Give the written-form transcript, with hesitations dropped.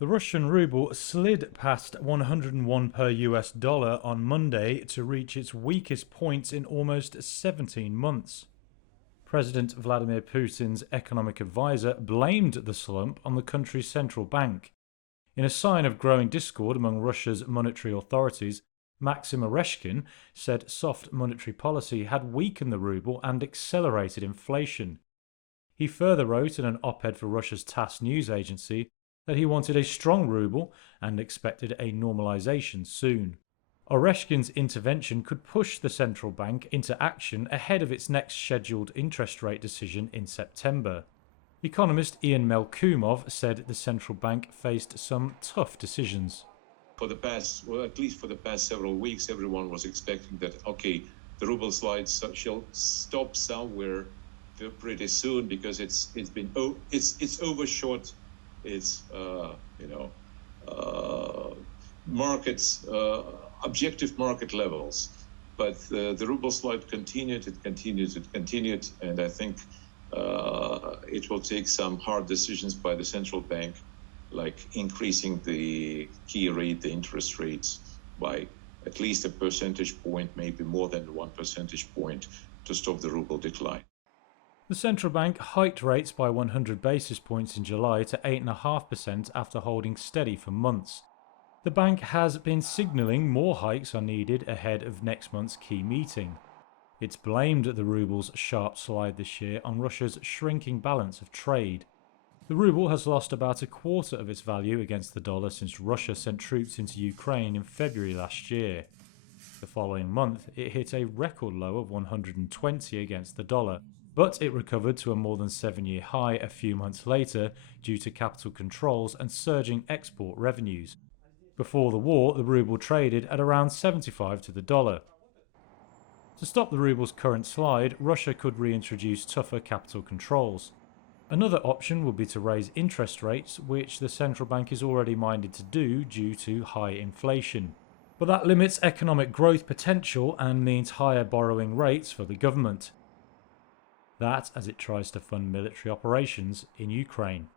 The Russian ruble slid past 101 per US dollar on Monday to reach its weakest point in almost 17 months. President Vladimir Putin's economic advisor blamed the slump on the country's central bank. In a sign of growing discord among Russia's monetary authorities, Maxim said soft monetary policy had weakened the ruble and accelerated inflation. He further wrote in an op-ed for Russia's TASS news agency that he wanted a strong ruble and expected a normalization soon. Oreshkin's intervention could push the central bank into action ahead of its next scheduled interest rate decision in September. Economist Ian Melkumov said the central bank faced some tough decisions. At least for the past several weeks, everyone was expecting that, okay, the ruble slide shall stop somewhere pretty soon because it's overshot its markets, objective market levels. But the ruble slide continued, and I think it will take some hard decisions by the central bank, like increasing the key rate, the interest rates, by at least a percentage point, maybe more than 1 percentage point, to stop the ruble decline. The central bank hiked rates by 100 basis points in July to 8.5% after holding steady for months. The bank has been signalling more hikes are needed ahead of next month's key meeting. It's blamed the ruble's sharp slide this year on Russia's shrinking balance of trade. The ruble has lost about a quarter of its value against the dollar since Russia sent troops into Ukraine in February last year. The following month, it hit a record low of 120 against the dollar, but it recovered to a more than 7-year high a few months later due to capital controls and surging export revenues. Before the war, the ruble traded at around 75 to the dollar. To stop the ruble's current slide, Russia could reintroduce tougher capital controls. Another option would be to raise interest rates, which the central bank is already minded to do due to high inflation. But that limits economic growth potential and means higher borrowing rates for the government. That as it tries to fund military operations in Ukraine.